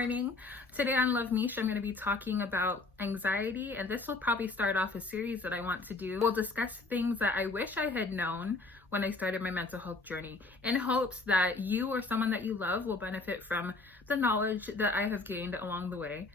morning. Today on Love Meeshh, I'm going to be talking about anxiety, and this will probably start off a series that I want to do. We'll discuss things that I wish I had known when I started my mental health journey, in hopes that you or someone that you love will benefit from the knowledge that I have gained along the way.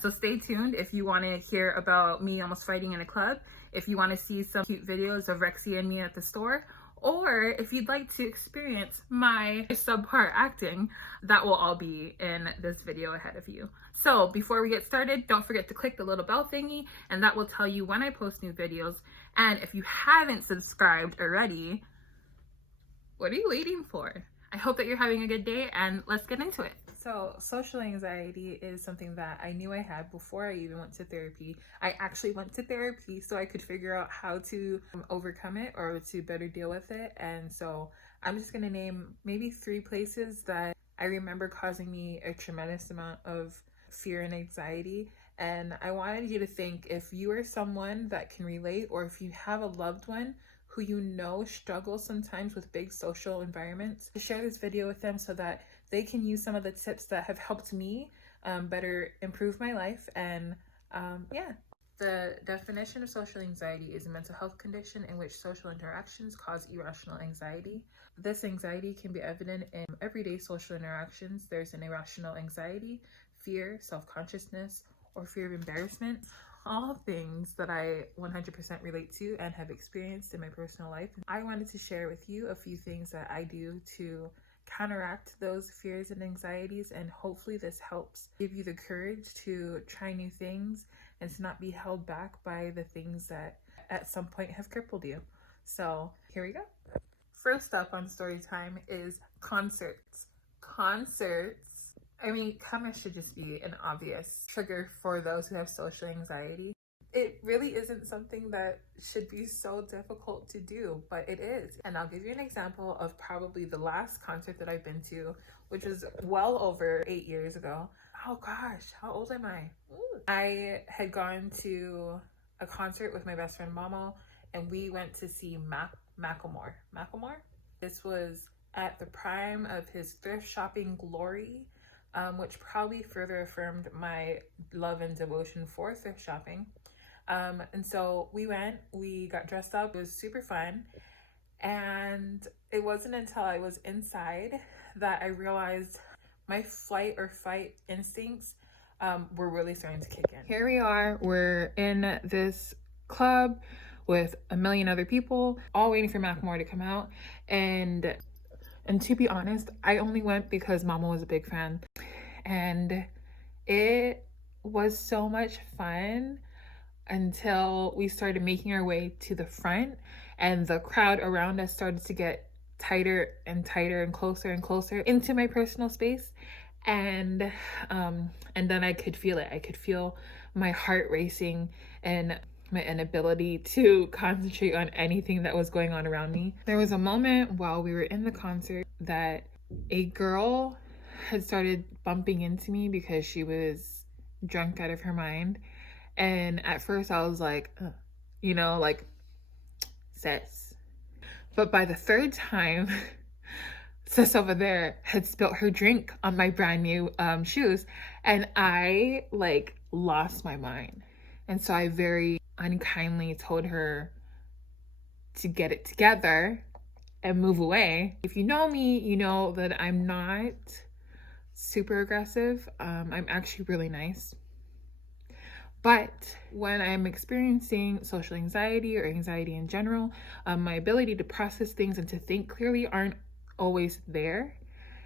So stay tuned if you want to hear about me almost fighting in a club, if you want to see some cute videos of Rexy and me at the store, or if you'd like to experience my subpar acting, that will all be in this video ahead of you. So before we get started, don't forget to click the little bell thingy, and that will tell you when I post new videos. And if you haven't subscribed already, what are you waiting for? I hope that you're having a good day, and let's get into it. So social anxiety is something that I knew I had before I even went to therapy. I actually went to therapy so I could figure out how to overcome it or to better deal with it. And so I'm just gonna name maybe 3 places that I remember causing me a tremendous amount of fear and anxiety. And I wanted you to think, if you are someone that can relate, or if you have a loved one who you know struggles sometimes with big social environments, to share this video with them so that they can use some of the tips that have helped me better improve my life. And yeah. The definition of social anxiety is a mental health condition in which social interactions cause irrational anxiety. This anxiety can be evident in everyday social interactions. There's an irrational anxiety, fear, self-consciousness, or fear of embarrassment. All things that I 100% relate to and have experienced in my personal life. I wanted to share with you a few things that I do to counteract those fears and anxieties, and hopefully this helps give you the courage to try new things and to not be held back by the things that at some point have crippled you. So here we go. First up on story time is concerts. I mean, coming should just be an obvious trigger for those who have social anxiety. It really isn't something that should be so difficult to do, but it is. And I'll give you an example of probably the last concert that I've been to, which was well over 8 years ago. Oh gosh, how old am I? Ooh. I had gone to a concert with my best friend Mamo, and we went to see macklemore. This was at the prime of his thrift shopping glory, which probably further affirmed my love and devotion for thrift shopping. And so we got dressed up. It was super fun. And it wasn't until I was inside that I realized my flight or fight instincts were really starting to kick in. Here we are, we're in this club with a million other people, all waiting for macklemore to come out. And to be honest, I only went because Mama was a big fan. And it was so much fun until we started making our way to the front, and the crowd around us started to get tighter and tighter and closer into my personal space. And then I could feel it. I could feel my heart racing and my inability to concentrate on anything that was going on around me. There was a moment while we were in the concert that a girl had started bumping into me because she was drunk out of her mind. And at first I was like, you know, like, sis. But by the 3rd time, sis over there had spilt her drink on my brand new shoes, and I like lost my mind. And so I very unkindly told her to get it together and move away. If you know me, you know that I'm not super aggressive. I'm actually really nice. But when I'm experiencing social anxiety or anxiety in general, my ability to process things and to think clearly aren't always there.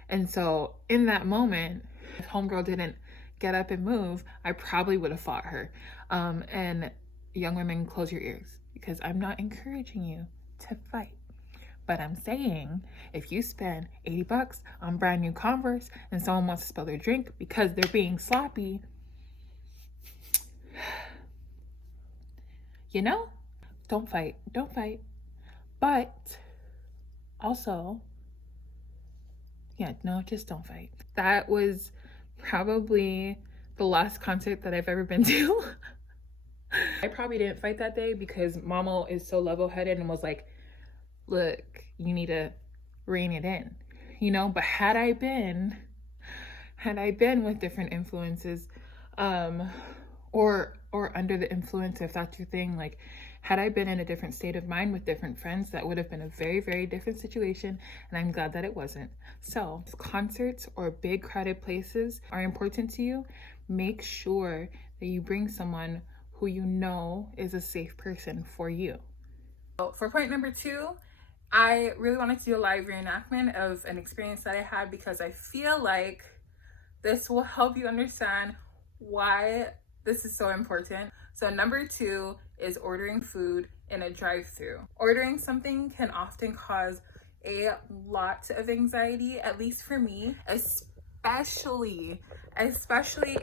And so in that moment, if homegirl didn't get up and move, I probably would have fought her. And young women, close your ears, because I'm not encouraging you to fight. But I'm saying, if you spend $80 on brand new Converse and someone wants to spill their drink because they're being sloppy, you know, don't fight. But also, yeah, no, just don't fight. That was probably the last concert that I've ever been to. I probably didn't fight that day because Mama is so level-headed and was like, look, you need to rein it in, you know? But had I had I been with different influences, or under the influence, if that's your thing, like had I been in a different state of mind with different friends, that would have been a very, very different situation, and I'm glad that it wasn't. So if concerts or big crowded places are important to you, make sure that you bring someone who you know is a safe person for you. So for point number 2, I really wanted to do a live reenactment of an experience that I had, because I feel like this will help you understand why this is so important. So number 2 is ordering food in a drive-through. Ordering something can often cause a lot of anxiety, at least for me, especially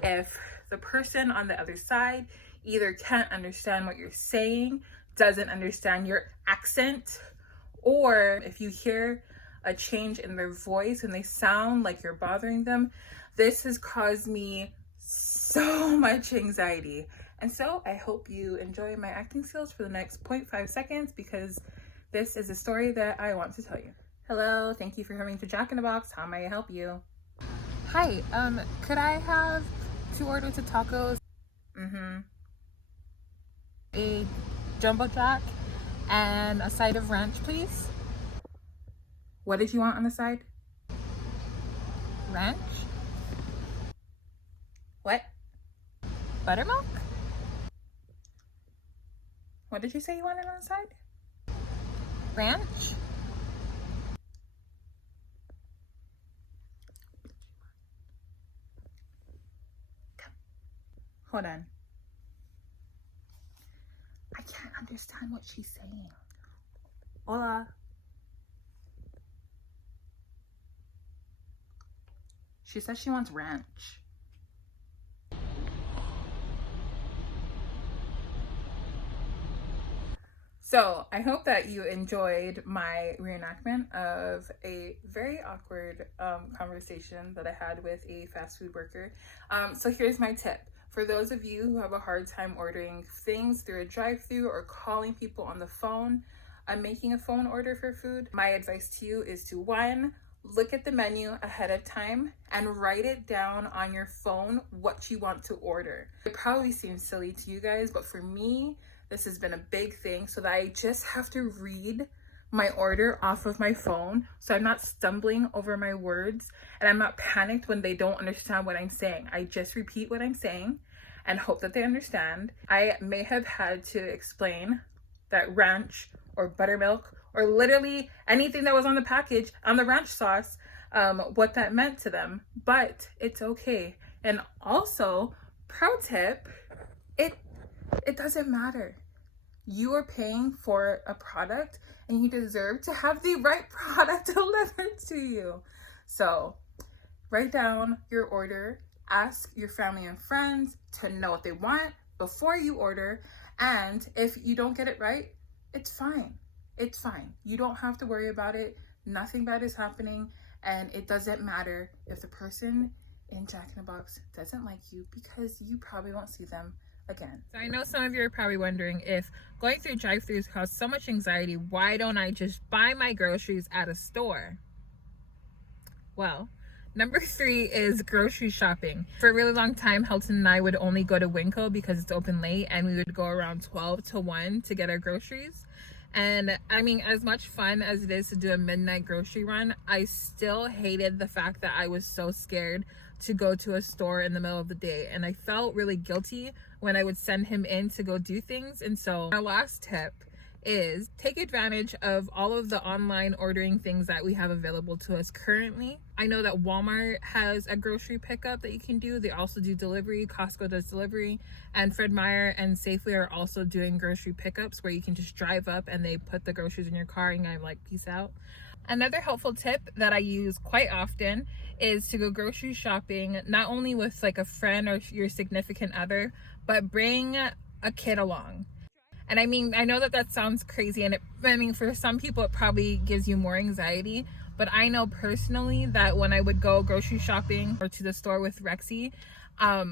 if the person on the other side either can't understand what you're saying, doesn't understand your accent, or if you hear a change in their voice when they sound like you're bothering them. This has caused me so much anxiety. And so I hope you enjoy my acting skills for the next 0.5 seconds, because this is a story that I want to tell you. Hello, thank you for coming to Jack in the Box. How may I help you? Hi, could I have 2 orders of tacos? A jumbo jack and a side of ranch, please. What did you want on the side? Ranch? What? Buttermilk? What did you say you wanted on the side? Ranch? Hold on. I can't understand what she's saying. Hola. She says she wants ranch. So I hope that you enjoyed my reenactment of a very awkward conversation that I had with a fast food worker. So here's my tip. For those of you who have a hard time ordering things through a drive-thru or calling people on the phone, making a phone order for food, my advice to you is to, 1, look at the menu ahead of time and write it down on your phone what you want to order. It probably seems silly to you guys, but for me, this has been a big thing, so that I just have to read my order off of my phone, so I'm not stumbling over my words and I'm not panicked when they don't understand what I'm saying. I just repeat what I'm saying and hope that they understand. I may have had to explain that ranch or buttermilk or literally anything that was on the package on the ranch sauce, what that meant to them, but it's okay. And also, pro tip, it doesn't matter. You are paying for a product and you deserve to have the right product delivered to you. So write down your order, ask your family and friends to know what they want before you order. And if you don't get it right, it's fine. It's fine. You don't have to worry about it. Nothing bad is happening. And it doesn't matter if the person in Jack in the Box doesn't like you, because you probably won't see them again. So I know some of you are probably wondering, if going through drive-thrus causes so much anxiety, why don't I just buy my groceries at a store? Well, number 3 is grocery shopping. For a really long time, Helton and I would only go to Winco because it's open late, and we would go around 12 to 1 to get our groceries. And I mean, as much fun as it is to do a midnight grocery run, I still hated the fact that I was so scared to go to a store in the middle of the day, and I felt really guilty when I would send him in to go do things. And so our last tip is take advantage of all of the online ordering things that we have available to us currently. I know that Walmart has a grocery pickup that you can do. They also do delivery. Costco does delivery, and Fred Meyer and Safely are also doing grocery pickups where you can just drive up and they put the groceries in your car and I'm like, peace out. Another helpful tip that I use quite often is to go grocery shopping, not only with like a friend or your significant other, but bring a kid along. And I mean, I know that sounds crazy, and I mean, for some people it probably gives you more anxiety, but I know personally that when I would go grocery shopping or to the store with Rexy,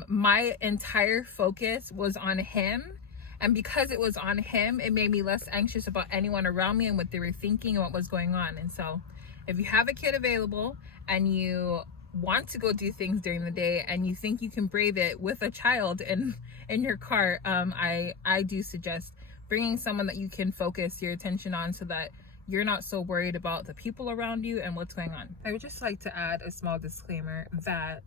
my entire focus was on him. And because it was on him, it made me less anxious about anyone around me and what they were thinking and what was going on. And so if you have a kid available and you want to go do things during the day and you think you can brave it with a child in your car, I do suggest bringing someone that you can focus your attention on so that you're not so worried about the people around you and what's going on. I would just like to add a small disclaimer that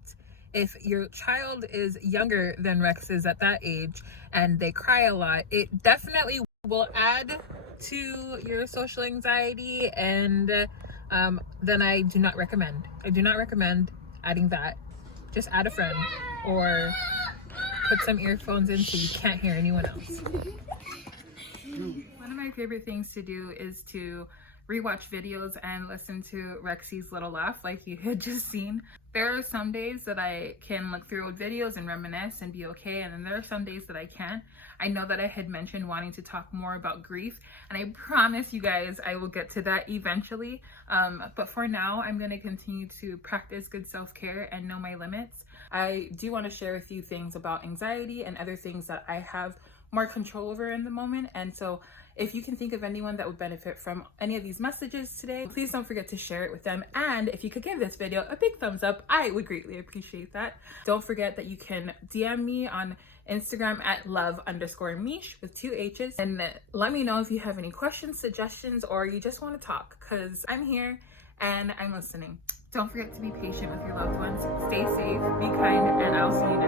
if your child is younger than Rex is at that age and they cry a lot, it definitely will add to your social anxiety, and then I do not recommend adding that. Just add a friend or put some earphones in so you can't hear anyone else. One of my favorite things to do is to rewatch videos and listen to Rexy's little laugh like you had just seen. There are some days that I can look through old videos and reminisce and be okay, and then there are some days that I can't. I know that I had mentioned wanting to talk more about grief, and I promise you guys I will get to that eventually. But for now, I'm going to continue to practice good self-care and know my limits. I do want to share a few things about anxiety and other things that I have more control over in the moment, and so if you can think of anyone that would benefit from any of these messages today, please don't forget to share it with them. And if you could give this video a big thumbs up, I would greatly appreciate that. Don't forget that you can DM me on Instagram at love_Meeshh with 2 H's, and let me know if you have any questions, suggestions, or you just want to talk, because I'm here and I'm listening. Don't forget to be patient with your loved ones. Stay safe, be kind, and I'll see you next time.